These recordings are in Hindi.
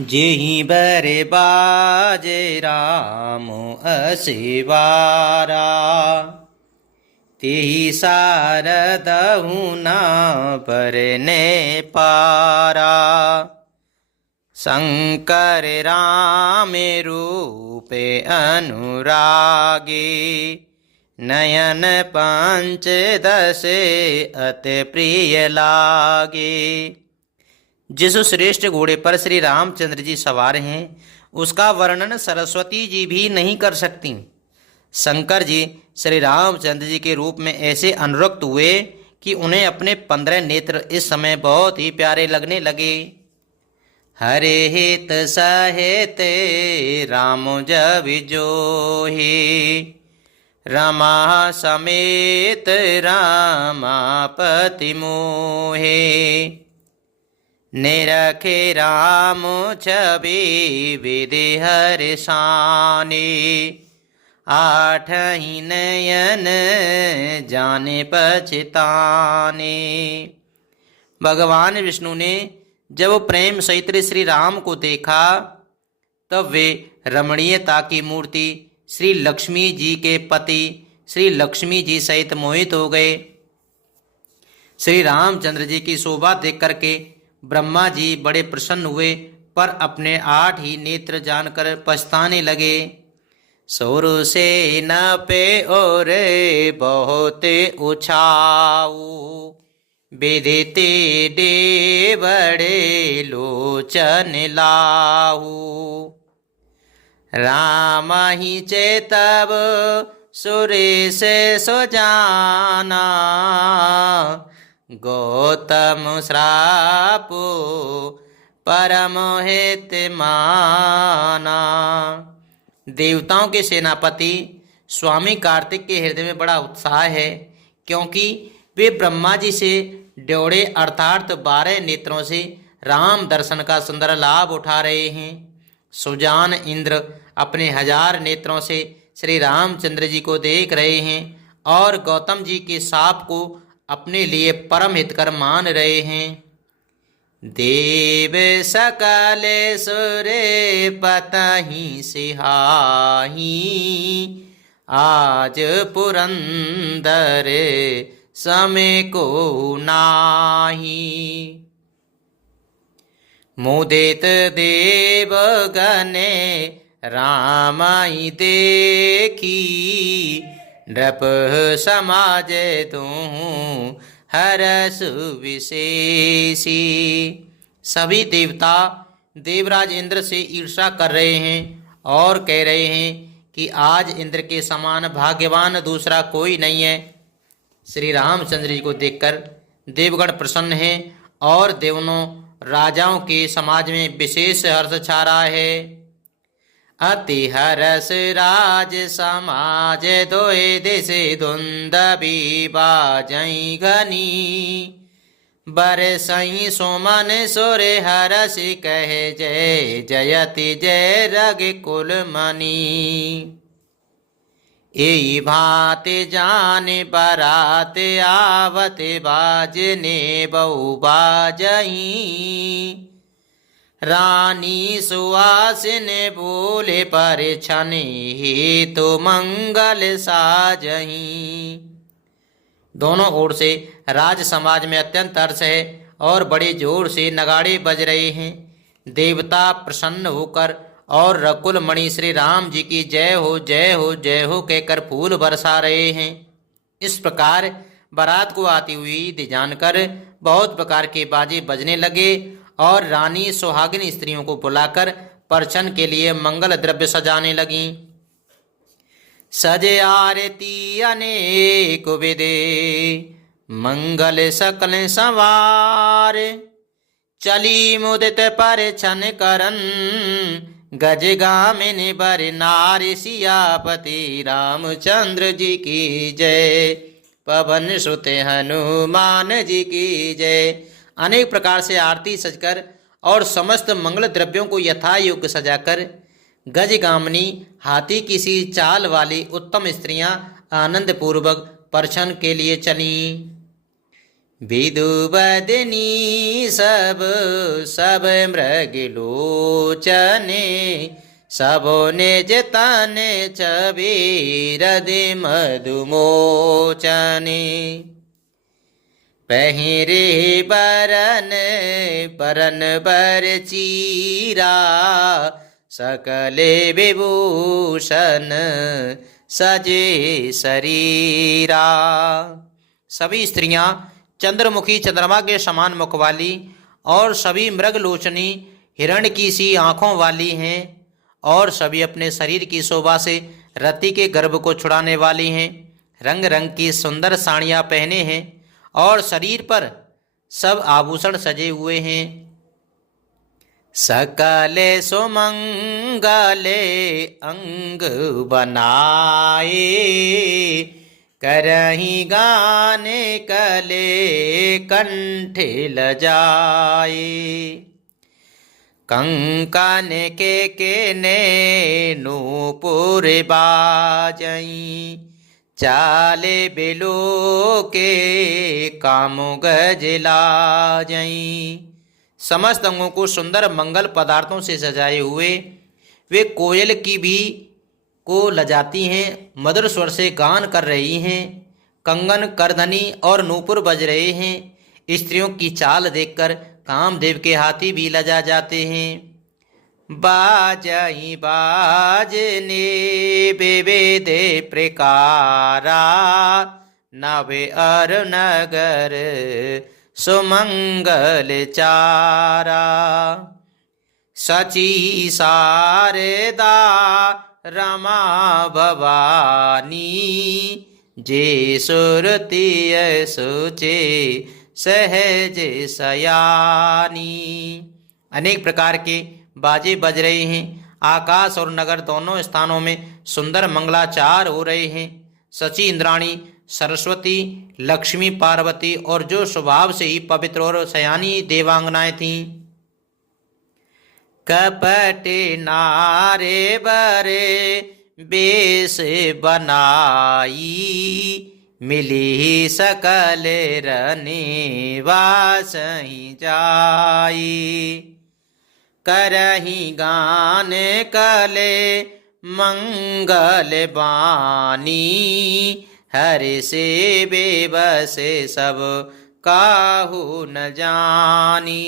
जेहि बरे बाजे राम असिवारा, तेहि सारदहु न परने पारा। शंकर राम रूपे अनुरागे, नयन पंचदशे अति प्रिय लागे। जिस श्रेष्ठ घोड़े पर श्री रामचंद्र जी सवार हैं उसका वर्णन सरस्वती जी भी नहीं कर सकती। शंकर जी श्री रामचंद्र जी के रूप में ऐसे अनुरक्त हुए कि उन्हें अपने 15 नेत्र इस समय बहुत ही प्यारे लगने लगे। हरे हित सहित राम जब जोहे, रमा समेत रामापति मोहे। निरखे राम छवि विधि हरि शाने, आठहि नयन जाने पछताने। भगवान विष्णु ने जब प्रेम सहित श्री राम को देखा तब वे रमणीयता की मूर्ति श्री लक्ष्मी जी के पति श्री लक्ष्मी जी सहित मोहित हो गए। श्री रामचंद्र जी की शोभा देख करके ब्रह्मा जी बड़े प्रसन्न हुए, पर अपने 8 ही नेत्र जानकर पछताने लगे। सुर से न पे और बहुत उछाऊ, विदिते डे बड़े लोचन लाहू। राम ही चेतब सुरेश सो जाना, गौतम श्रापो परम हित माना। देवताओं के सेनापति स्वामी कार्तिक के हृदय में बड़ा उत्साह है, क्योंकि वे ब्रह्मा जी से ड्योढ़े अर्थात 12 नेत्रों से राम दर्शन का सुंदर लाभ उठा रहे हैं। सुजान इंद्र अपने 1000 नेत्रों से श्री रामचंद्र जी को देख रहे हैं और गौतम जी के साप को अपने लिए परम हितकर मान रहे हैं। देव सकल सुरे पतहि सिहाही, आज पुरंदर समय को नाही। मुदित देव गने रामाई देखी, नृप समाज तूं हरस विशेषी। सभी देवता देवराज इंद्र से ईर्षा कर रहे हैं और कह रहे हैं कि आज इंद्र के समान भाग्यवान दूसरा कोई नहीं है। श्री रामचंद्र जी को देखकर देवगण प्रसन्न हैं और देवनों राजाओं के समाज में विशेष हर्ष छा रहा है। अति हरस राज समाज दोए दिशे धुंदबी बाजई घनी, बरसई सुमन सुर हरस कहे जय जयति जय रग कुल मनी। एई भांति जाने बरात आवत बाजने बहु बाजई, रानी सुवासिन बोले परिछन हेतु मंगल साजही। दोनों ओर से राज समाज में अत्यंत हर्ष है और बड़े जोर से नगाड़े बज रहे हैं। देवता प्रसन्न होकर और रकुल मणि श्री राम जी की जय हो जय हो जय हो कहकर फूल बरसा रहे हैं। इस प्रकार बारात को आती हुई जानकर बहुत प्रकार के बाजे बजने लगे और रानी सुहागिन स्त्रियों को बुलाकर परछन के लिए मंगल द्रव्य सजाने लगीं। सजे आरती अनेक विदे, मंगल सकल सवार। चली मुदित परछन करन, गज गामिनी बर नारी। सियापति रामचंद्र जी की जय, पवन सुत हनुमान जी की जय। अनेक प्रकार से आरती सजकर और समस्त मंगल द्रव्यों को यथा योग्य सजाकर गजगामिनी हाथी की सी चाल वाली उत्तम स्त्रियां आनंद पूर्वक परछन के लिए चलीं। विदुबदनी सब सब मृग लोचने, सबो निज तन छबीरदि मधुमोचने। पहिरे बरन बरन बर चीरा, सकले विभूषण सजे शरीरा। सभी स्त्रियां चंद्रमुखी चंद्रमा के समान मुख वाली और सभी मृगलोचनी हिरण की सी आंखों वाली हैं, और सभी अपने शरीर की शोभा से रति के गर्भ को छुड़ाने वाली हैं। रंग रंग की सुंदर साड़ियां पहने हैं और शरीर पर सब आभूषण सजे हुए हैं। सकले सुमंगले अंग बनाए, करही गाने कले कंठ लजाए। कंकन के ने नूपुर बाजई, चाले बिलो के कामुगज लाजई। समस्त अंगों को सुंदर मंगल पदार्थों से सजाए हुए वे कोयल की भी को लजाती हैं, मधुर स्वर से गान कर रही हैं। कंगन करधनी और नूपुर बज रहे हैं। स्त्रियों की चाल देखकर कामदेव के हाथी भी लजा जाते हैं। बाजई बाजने बेदे प्रकारा, नवे अर नगर सुमंगल चारा। सची शारदा रमा भवानी, जे सुरति सोचे सहज सयानी। अनेक प्रकार के बाजे बज रहे हैं। आकाश और नगर दोनों स्थानों में सुंदर मंगलाचार हो रहे हैं। सची इंद्राणी, सरस्वती, लक्ष्मी, पार्वती और जो स्वभाव से ही पवित्र और सयानी देवांगनाएं थीं। कपट नारे बरे बेस बनाई, मिली सकल रने वासहि जाई। करही गान कले मंगल बानी, हरि से बेबसे सब काहू न जानी।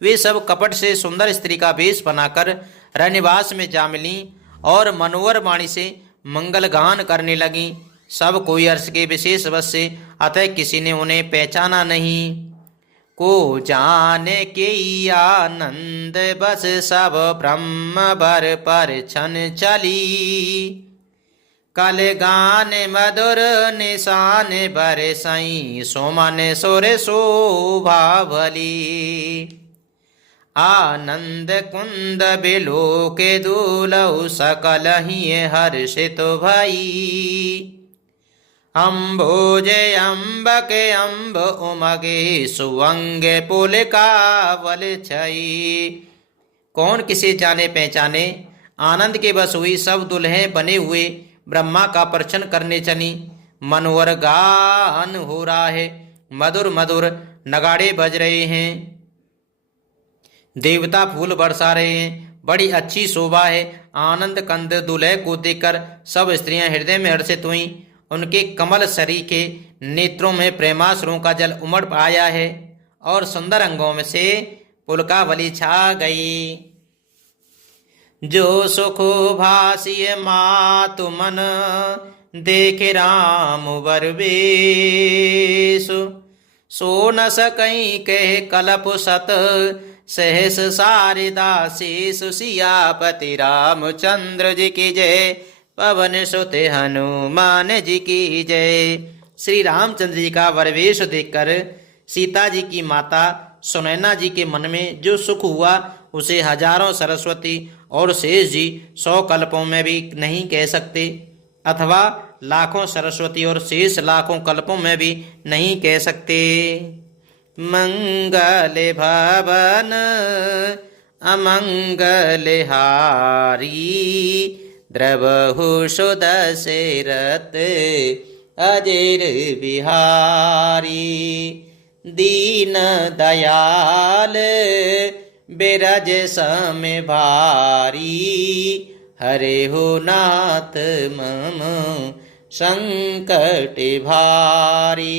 वे सब कपट से सुंदर स्त्री का वेश बनाकर रनिवास में जा मिली और मनोहर वाणी से मंगल गान करने लगी। सब कोई हर्ष के विशेष वश से, अतः किसी ने उन्हें पहचाना नहीं। को जाने के आनंद बस सब ब्रह्म भर पर छन चली, कल गान मधुर निशान बर सई, सोमन सोर शोभा भली। आनंद कुंद बिलो के दूलऊ, सकल ही हर्षित भई। अम्भोज अम्बक अम्ब उमगे, सुवंग पुलकावल छई। कौन किसे जाने पहचाने, आनंद के बस हुई सब दुल्हे बने हुए ब्रह्मा का प्रचन करने चली। मनोहर गान हो रहा है, मधुर मधुर नगाड़े बज रहे हैं, देवता फूल बरसा रहे हैं, बड़ी अच्छी शोभा है। आनंद कंद दुल्हे को देखकर सब स्त्रियां हृदय में हर्षित हुई। उनके कमल सरी के नेत्रों में प्रेमाश्रुओं का जल उमड़ आया है और सुंदर अंगों में से पुलकावली छा गई। जो सुख भासिय मातु मन, देखे राम वर बेसु। सो न सकई कह कलप सत, सहस सारिदा शेषु। सियापति रामचंद्र जी की जय, पवन सुत हनुमान जी की जय। श्री रामचंद्र जी का वरवेश देखकर सीता जी की माता सुनैना जी के मन में जो सुख हुआ, उसे हजारों सरस्वती और शेष जी 100 कल्पों में भी नहीं कह सकते, अथवा लाखों सरस्वती और शेष लाखों कल्पों में भी नहीं कह सकते। मंगल भवन अमंगल हारी, द्रवहु सुदशरथ अजेर बिहारी। दीन दयाल बिरज सम भारी, हरे हो नाथ मम संकट भारी।